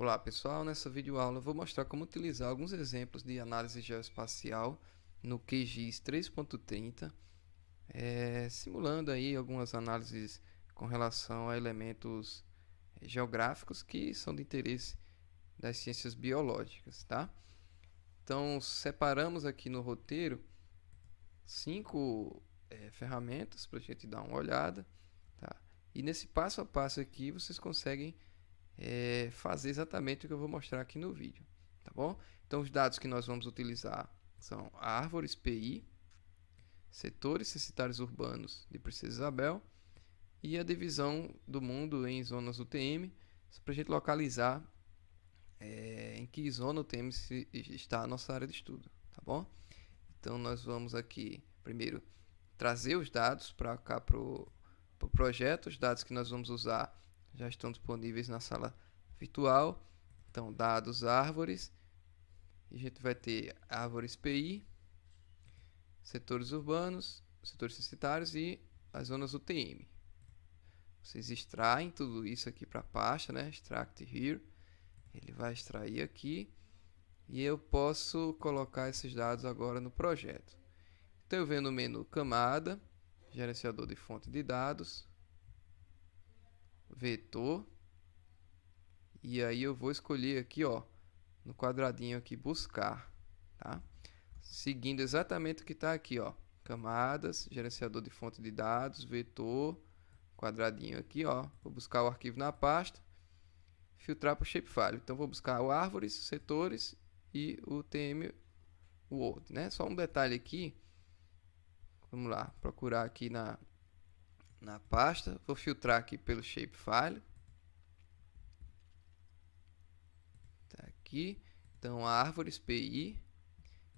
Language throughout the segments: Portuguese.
Olá pessoal, nessa videoaula eu vou mostrar como utilizar alguns exemplos de análise geoespacial no QGIS 3.30, simulando aí algumas análises com relação a elementos geográficos que são de interesse das ciências biológicas, tá? Então separamos aqui no roteiro 5 ferramentas para a gente dar uma olhada, tá? E nesse passo a passo aqui vocês conseguem fazer exatamente o que eu vou mostrar aqui no vídeo, tá bom? Então os dados que nós vamos utilizar são árvores PI, setores censitários urbanos de Princesa Isabel e a divisão do mundo em zonas UTM, para a gente localizar em que zona UTM está a nossa área de estudo, tá bom? Então nós vamos aqui primeiro trazer os dados para cá para o projeto. Os dados que nós vamos usar já estão disponíveis na sala virtual. Então, dados árvores, e a gente vai ter árvores PI, setores urbanos, setores censitários e as zonas UTM. Vocês extraem tudo isso aqui para a pasta, né? Extract here. Ele vai extrair aqui e eu posso colocar esses dados agora no projeto. Então eu venho no menu camada, gerenciador de fonte de dados, vetor, e aí eu vou escolher aqui, ó, no quadradinho aqui, buscar, tá? Seguindo exatamente o que está aqui, ó, camadas, gerenciador de fonte de dados, vetor, quadradinho aqui, ó, vou buscar o arquivo na pasta, filtrar para o shapefile. Então vou buscar o árvores, setores e o TM World, né? Só um detalhe aqui, vamos lá, procurar aqui na pasta, vou filtrar aqui pelo shapefile. Tá aqui, então árvores PI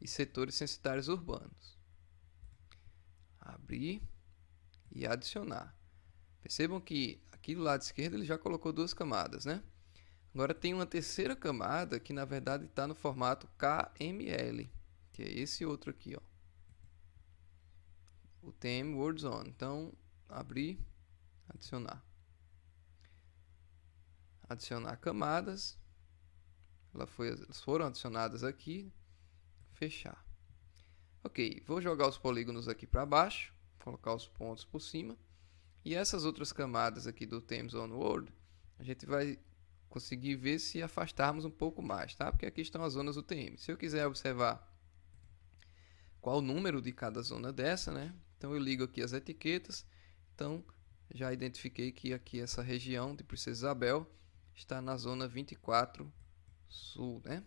e setores censitários urbanos. Abrir e adicionar. Percebam que aqui do lado esquerdo ele já colocou duas camadas, né? Agora tem uma terceira camada que na verdade está no formato KML, que é esse outro aqui, ó. O TM World Zone. Então, abrir, adicionar. Adicionar camadas. Elas foram adicionadas aqui. Fechar. Ok, vou jogar os polígonos aqui para baixo, colocar os pontos por cima. E essas outras camadas aqui do TM Zone World, a gente vai conseguir ver se afastarmos um pouco mais, tá? Porque aqui estão as zonas UTM. Se eu quiser observar qual o número de cada zona dessa, né? Então eu ligo aqui as etiquetas. Então já identifiquei que aqui essa região de Princesa Isabel está na zona 24 sul, né?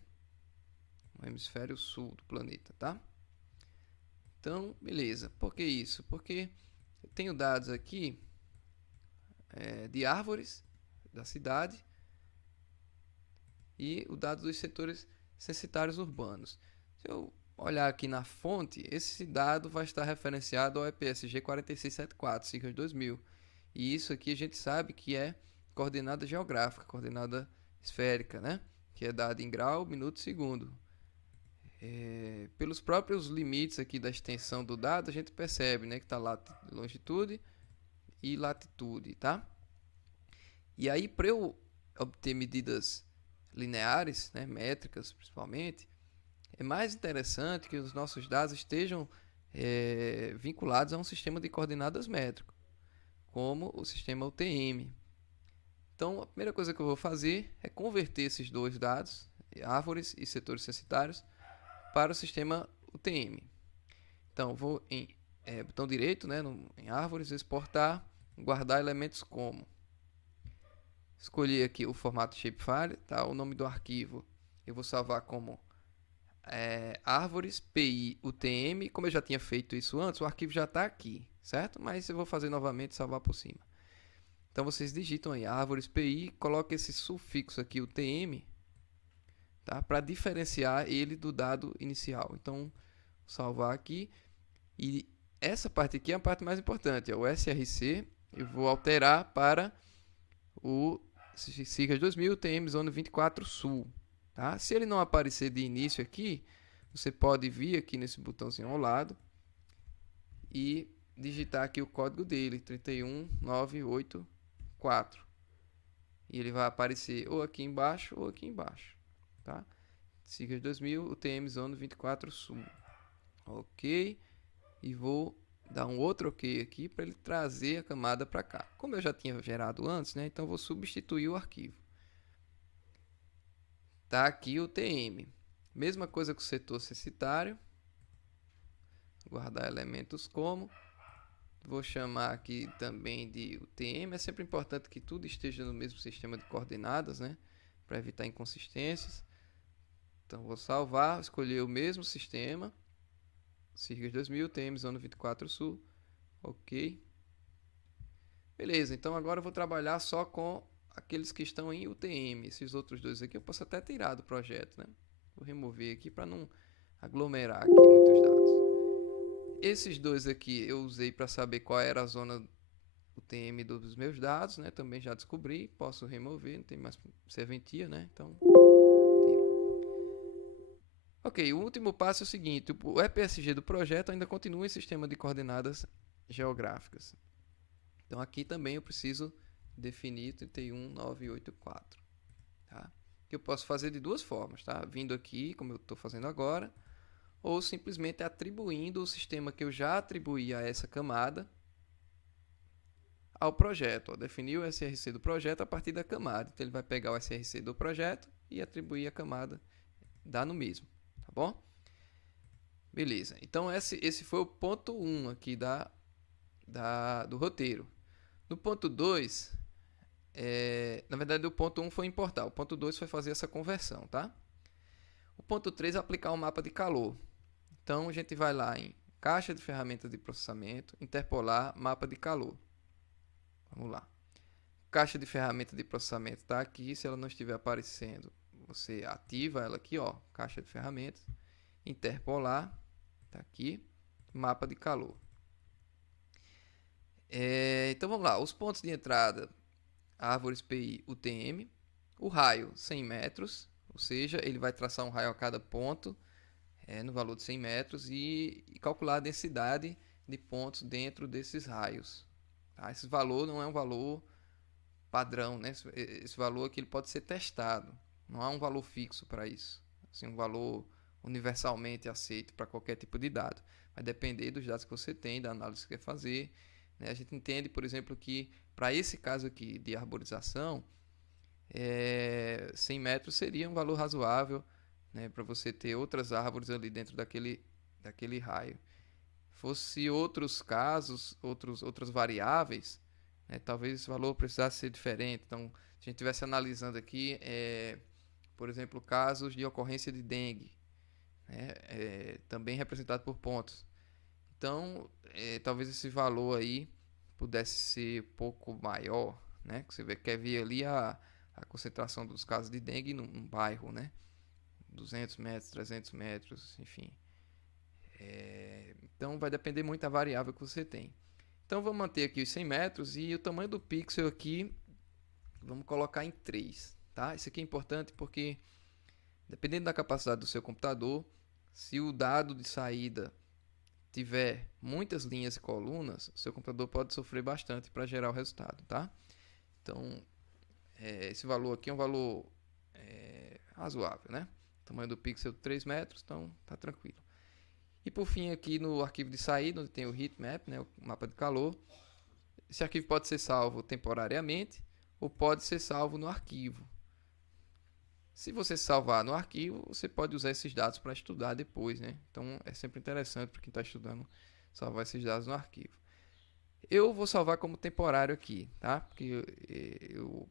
No hemisfério sul do planeta, tá? Então, beleza. Por que isso? Porque eu tenho dados aqui de árvores da cidade e o dado dos setores censitários urbanos. Se eu olhar aqui na fonte, esse dado vai estar referenciado ao EPSG 4674, siglas 2000. E isso aqui a gente sabe que é coordenada geográfica, coordenada esférica, né? Que é dada em grau, minuto, segundo. Pelos próprios limites aqui da extensão do dado, a gente percebe, né, que está longitude e latitude, tá? E aí, para eu obter medidas lineares, né, métricas principalmente, é mais interessante que os nossos dados estejam vinculados a um sistema de coordenadas métrico, como o sistema UTM. Então, a primeira coisa que eu vou fazer é converter esses dois dados, árvores e setores censitários, para o sistema UTM. Então, vou em botão direito, né, em árvores, exportar, guardar elementos como. Escolhi aqui o formato shapefile, tá? O nome do arquivo eu vou salvar como árvores PI UTM. Como eu já tinha feito isso antes, o arquivo já está aqui, certo? Mas eu vou fazer novamente e salvar por cima. Então vocês digitam aí árvores PI, coloquem esse sufixo aqui UTM, tá? Para diferenciar ele do dado inicial. Então, salvar aqui. E essa parte aqui é a parte mais importante, é o SRC. Eu vou alterar para o siglas 2000 TM Zona 24 Sul. Tá? Se ele não aparecer de início aqui, você pode vir aqui nesse botãozinho ao lado e digitar aqui o código dele, 31984. E ele vai aparecer ou aqui embaixo ou aqui embaixo, tá? Siga 2000, UTM Zona 24 Sul. Ok. E vou dar um outro ok aqui para ele trazer a camada para cá. Como eu já tinha gerado antes, né? Então vou substituir o arquivo. Tá aqui o TM. Mesma coisa com o setor censitário. Guardar elementos como. Vou chamar aqui também de UTM. É sempre importante que tudo esteja no mesmo sistema de coordenadas, né? Para evitar inconsistências. Então vou salvar, escolher o mesmo sistema. Circas 2000, UTM, Zona 24 Sul. Ok. Beleza, então agora eu vou trabalhar só com aqueles que estão em UTM. Esses outros dois aqui eu posso até tirar do projeto, né? Vou remover aqui para não aglomerar aqui muitos dados. Esses dois aqui eu usei para saber qual era a zona UTM dos meus dados, né? Também já descobri, posso remover, não tem mais serventia, né? Então, tiro. Ok, o último passo é o seguinte, o EPSG do projeto ainda continua em sistema de coordenadas geográficas. Então aqui também eu preciso definir 31984, tá? Que eu posso fazer de duas formas, tá? Vindo aqui, como eu estou fazendo agora, ou simplesmente atribuindo o sistema que eu já atribuí a essa camada ao projeto. Ó, definir o SRC do projeto a partir da camada. Então ele vai pegar o SRC do projeto e atribuir a camada, dá no mesmo, tá bom? Beleza, então esse foi o ponto 1 aqui do roteiro. No ponto 2, na verdade o ponto 1 foi importar, o ponto 2 foi fazer essa conversão, tá? O ponto 3 é aplicar um mapa de calor. Então a gente vai lá em caixa de ferramentas de processamento, interpolar mapa de calor. Vamos lá. Caixa de ferramentas de processamento está aqui, se ela não estiver aparecendo, você ativa ela aqui, ó, caixa de ferramentas, interpolar, está aqui, mapa de calor. Então vamos lá, os pontos de entrada, árvores PI UTM, o raio 100 metros, ou seja, ele vai traçar um raio a cada ponto no valor de 100 metros e calcular a densidade de pontos dentro desses raios. Tá? Esse valor não é um valor padrão, né? Esse valor aqui ele pode ser testado, não há um valor fixo para isso, assim, um valor universalmente aceito para qualquer tipo de dado. Vai depender dos dados que você tem, da análise que você quer fazer. Né? A gente entende, por exemplo, que para esse caso aqui de arborização, 100 metros seria um valor razoável, né, para você ter outras árvores ali dentro daquele raio. Fosse outros casos, outras variáveis, né, talvez esse valor precisasse ser diferente. Então, se a gente estivesse analisando aqui, por exemplo, casos de ocorrência de dengue, né, também representado por pontos. Então, talvez esse valor aí pudesse ser um pouco maior, né? Que você quer ver ali a concentração dos casos de dengue num bairro, né? 200 metros, 300 metros, enfim. Então, vai depender muito da variável que você tem. Então, vou manter aqui os 100 metros e o tamanho do pixel aqui, vamos colocar em 3, tá? Isso aqui é importante porque, dependendo da capacidade do seu computador, se o dado de saída tiver muitas linhas e colunas, o seu computador pode sofrer bastante para gerar o resultado, tá? Então, esse valor aqui é um valor razoável, né? O tamanho do pixel 3 metros, então tá tranquilo. E por fim aqui no arquivo de saída, onde tem o heatmap, né, o mapa de calor, esse arquivo pode ser salvo temporariamente ou pode ser salvo no arquivo. Se você salvar no arquivo, você pode usar esses dados para estudar depois, né? Então é sempre interessante para quem está estudando salvar esses dados no arquivo. Eu vou salvar como temporário aqui, tá? Porque eu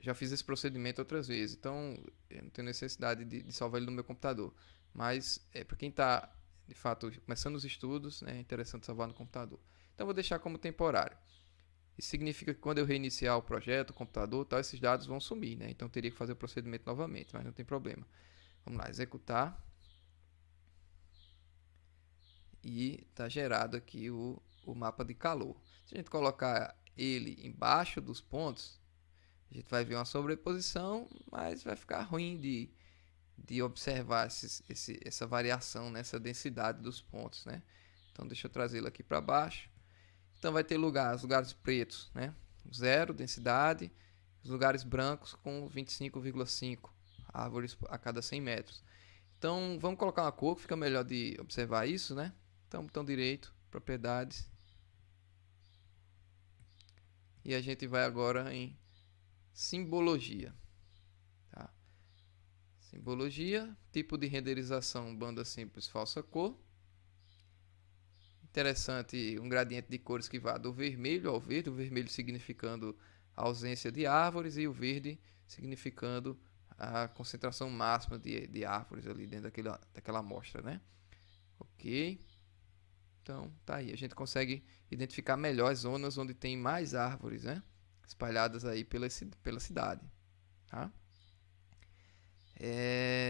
já fiz esse procedimento outras vezes, então eu não tenho necessidade de salvar ele no meu computador. Mas para quem está, de fato, começando os estudos, né, é interessante salvar no computador. Então eu vou deixar como temporário. Isso significa que quando eu reiniciar o projeto, o computador, tal, esses dados vão sumir, né? Então eu teria que fazer o procedimento novamente, mas não tem problema. Vamos lá, executar. E está gerado aqui o mapa de calor. Se a gente colocar ele embaixo dos pontos, a gente vai ver uma sobreposição, mas vai ficar ruim de observar essa variação nessa densidade dos pontos, né? Então deixa eu trazê-lo aqui para baixo. Então vai ter lugares pretos, né? 0 densidade, Os lugares brancos com 25,5 árvores a cada 100 metros. Então, vamos colocar uma cor que fica melhor de observar isso, né? Então, botão direito, propriedades. E a gente vai agora em simbologia. Tá? Simbologia, tipo de renderização, banda simples, falsa cor. Interessante, um gradiente de cores que vá do vermelho ao verde, o vermelho significando a ausência de árvores e o verde significando a concentração máxima de árvores ali dentro daquela amostra, né? Ok. Então, tá aí. A gente consegue identificar melhor as zonas onde tem mais árvores, né? Espalhadas aí pela cidade, tá?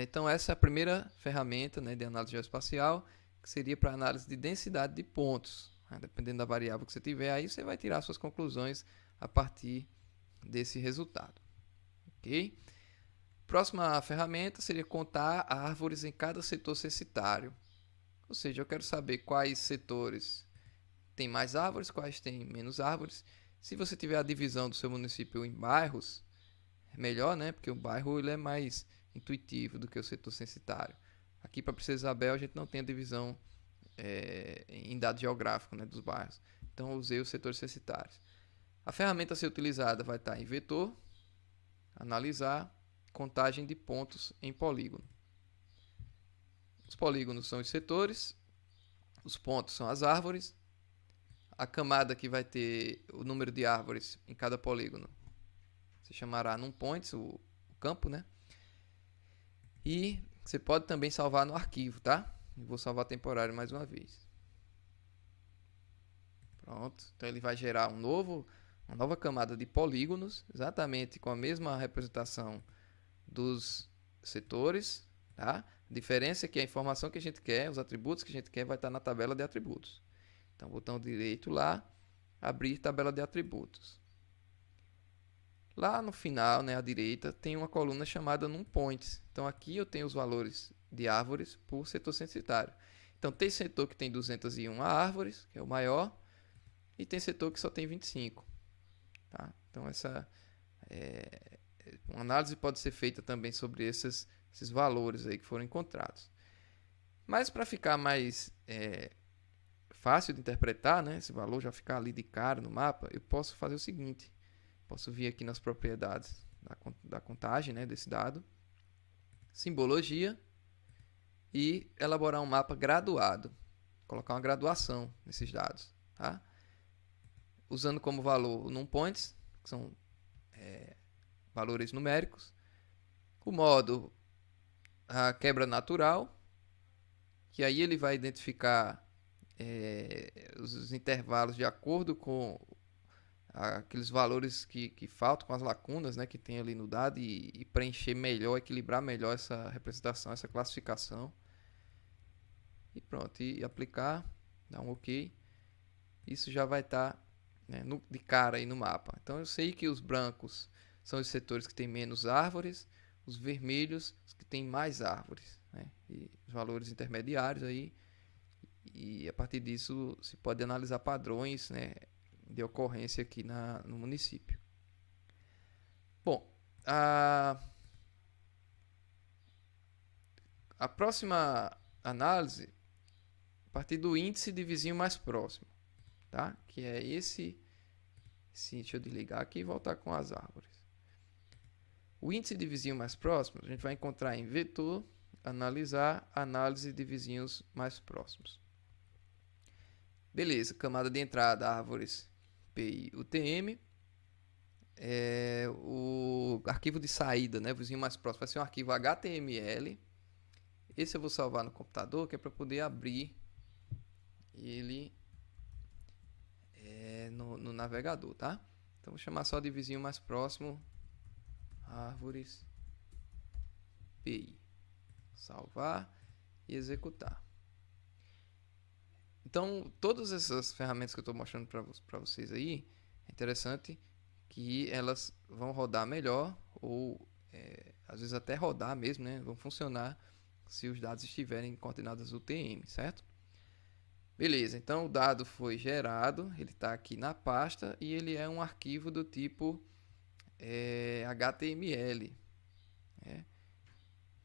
Então, essa é a primeira ferramenta, né, de análise geoespacial, que seria para análise de densidade de pontos. Né? Dependendo da variável que você tiver, aí você vai tirar suas conclusões a partir desse resultado. Ok? Próxima ferramenta seria contar árvores em cada setor censitário. Ou seja, eu quero saber quais setores têm mais árvores, quais têm menos árvores. Se você tiver a divisão do seu município em bairros, é melhor, né? Porque o bairro ele é mais intuitivo do que o setor censitário. Aqui para Princesa Isabel a gente não tem a divisão em dado geográfico, né, dos bairros. Então eu usei os setores censitários. A ferramenta a ser utilizada vai estar em vetor, analisar, contagem de pontos em polígono. Os polígonos são os setores, os pontos são as árvores, a camada que vai ter o número de árvores em cada polígono se chamará num points, o campo, né? E você pode também salvar no arquivo, tá? Eu vou salvar temporário mais uma vez. Pronto. Então ele vai gerar uma nova camada de polígonos, exatamente com a mesma representação dos setores, tá? A diferença é que a informação que a gente quer, os atributos que a gente quer, vai estar na tabela de atributos. Então, botão direito lá, abrir tabela de atributos. Lá no final, né, à direita, tem uma coluna chamada NumPoints. Então, aqui eu tenho os valores de árvores por setor censitário. Então, tem setor que tem 201 árvores, que é o maior, e tem setor que só tem 25. Tá? Então, uma análise pode ser feita também sobre esses valores aí que foram encontrados. Mas para ficar mais fácil de interpretar, né, esse valor já ficar ali de cara no mapa, eu posso fazer o seguinte. Posso vir aqui nas propriedades da contagem, né, desse dado, simbologia e elaborar um mapa graduado, colocar uma graduação nesses dados, tá? Usando como valor o NumPoints, que são valores numéricos, o modo a quebra natural, que aí ele vai identificar os intervalos de acordo com aqueles valores que faltam, com as lacunas, né, que tem ali no dado e preencher melhor, equilibrar melhor essa representação, essa classificação. E pronto, e aplicar, dar um OK. Isso já vai estar de cara aí no mapa. Então eu sei que os brancos são os setores que têm menos árvores, os vermelhos os que têm mais árvores, né, e os valores intermediários aí. E a partir disso se pode analisar padrões, né, de ocorrência aqui no município. Bom, a próxima análise a partir do índice de vizinho mais próximo, tá? Que é esse. Deixa eu desligar aqui e voltar com as árvores. O índice de vizinho mais próximo a gente vai encontrar em vetor, analisar, análise de vizinhos mais próximos. Beleza, camada de entrada, árvores PI UTM. O arquivo de saída, né, vizinho mais próximo, vai ser um arquivo HTML. Esse eu vou salvar no computador, que é para poder abrir ele no navegador, tá? Então vou chamar só de vizinho mais próximo, árvores PI. Salvar e executar. Então, todas essas ferramentas que eu estou mostrando para vocês aí, é interessante que elas vão rodar melhor ou às vezes até rodar mesmo, né? Vão funcionar se os dados estiverem em coordenadas UTM, certo? Beleza, então o dado foi gerado, ele está aqui na pasta e ele é um arquivo do tipo HTML. Né?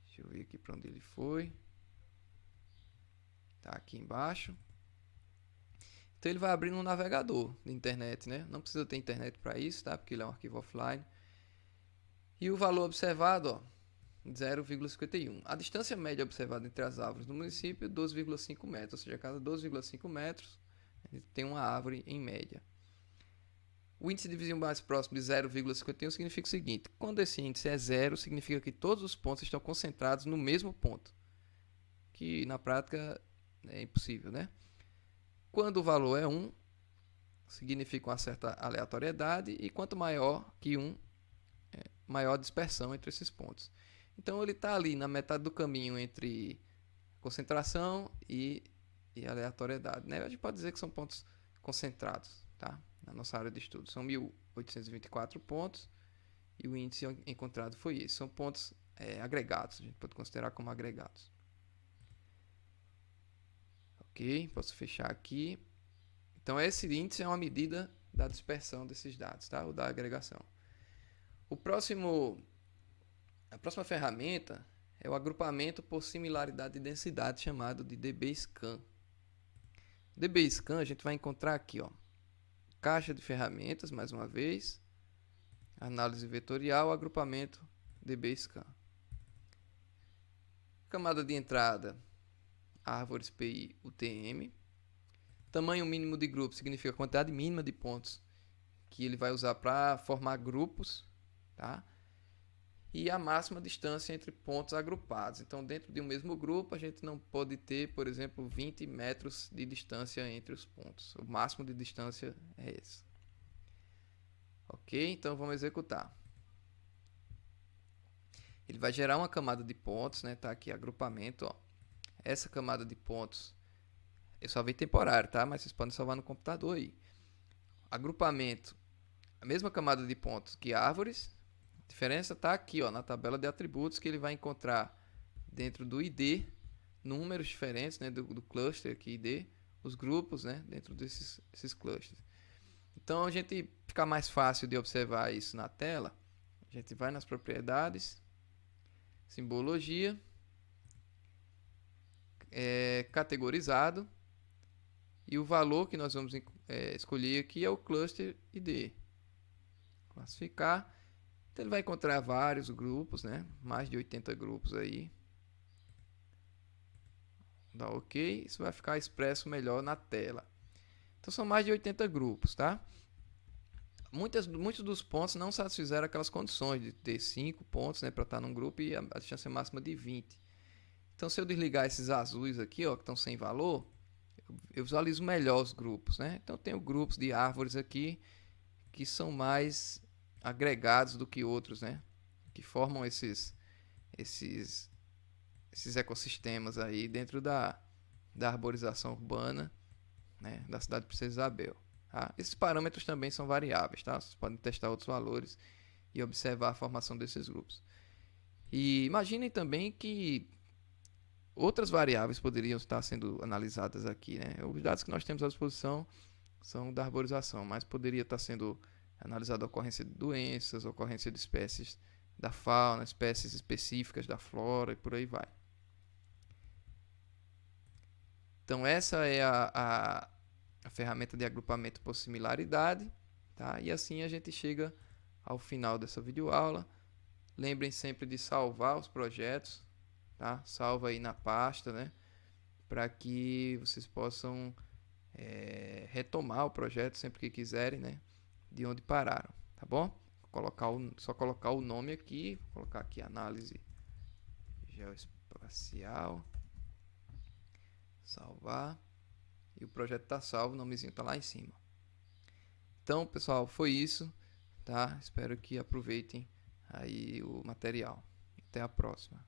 Deixa eu ver aqui para onde ele foi. Tá aqui embaixo. Então ele vai abrir no navegador de internet, né? Não precisa ter internet para isso, tá? Porque ele é um arquivo offline. E o valor observado, ó, 0,51. A distância média observada entre as árvores no município é 12,5 metros, ou seja, a cada 12,5 metros tem uma árvore em média. O índice de vizinho mais próximo de 0,51 significa o seguinte: quando esse índice é zero, significa que todos os pontos estão concentrados no mesmo ponto, que na prática é impossível, né? Quando o valor é 1, significa uma certa aleatoriedade, e quanto maior que 1, maior a dispersão entre esses pontos. Então ele está ali na metade do caminho entre concentração e aleatoriedade, né? A gente pode dizer que são pontos concentrados, tá? Na nossa área de estudo. São 1.824 pontos e o índice encontrado foi esse. São pontos agregados, a gente pode considerar como agregados. Ok, posso fechar aqui. Então esse índice é uma medida da dispersão desses dados, tá? Ou da agregação. A próxima ferramenta é o agrupamento por similaridade de densidade, chamado de DBSCAN. DBSCAN a gente vai encontrar aqui, ó, caixa de ferramentas, mais uma vez, análise vetorial, agrupamento DBSCAN. Camada de entrada, árvores PI UTM. Tamanho mínimo de grupo significa a quantidade mínima de pontos que ele vai usar para formar grupos, tá? E a máxima distância entre pontos agrupados. Então, dentro de um mesmo grupo, a gente não pode ter, por exemplo, 20 metros de distância entre os pontos. O máximo de distância é esse. Ok? Então, vamos executar. Ele vai gerar uma camada de pontos, né? Tá aqui, agrupamento, ó. Essa camada de pontos, eu salvei temporário, tá? Mas vocês podem salvar no computador aí. Agrupamento, a mesma camada de pontos que árvores. A diferença está aqui, ó, na tabela de atributos, que ele vai encontrar dentro do ID números diferentes, né, do cluster aqui ID, os grupos, né, dentro desses clusters. Então, a gente fica mais fácil de observar isso na tela. A gente vai nas propriedades, simbologia, categorizado, e o valor que nós vamos escolher aqui é o cluster ID. Classificar. Então ele vai encontrar vários grupos, né? Mais de 80 grupos aí. Dá OK. Isso vai ficar expresso melhor na tela. Então são mais de 80 grupos, tá? Muitos dos pontos não satisfizeram aquelas condições de ter 5 pontos, né, para estar num grupo e a distância máxima de 20. Então se eu desligar esses azuis aqui, ó, que estão sem valor, eu visualizo melhor os grupos, né? Então eu tenho grupos de árvores aqui que são mais agregados do que outros, né? Que formam esses ecossistemas aí dentro da arborização urbana, né? Da cidade de Princesa Isabel. Tá? Esses parâmetros também são variáveis, tá? Vocês podem testar outros valores e observar a formação desses grupos. E imaginem também que outras variáveis poderiam estar sendo analisadas aqui, né? Os dados que nós temos à disposição são da arborização, mas poderia estar sendo analisada a ocorrência de doenças, a ocorrência de espécies da fauna, espécies específicas da flora e por aí vai. Então essa é a ferramenta de agrupamento por similaridade, tá? E assim a gente chega ao final dessa videoaula. Lembrem sempre de salvar os projetos, tá? Salva aí na pasta, né? Para que vocês possam retomar o projeto sempre que quiserem, né? De onde pararam, tá bom? Só colocar o nome aqui, vou colocar aqui análise geoespacial, salvar, e o projeto está salvo, o nomezinho está lá em cima. Então, pessoal, foi isso, tá? Espero que aproveitem aí o material. Até a próxima.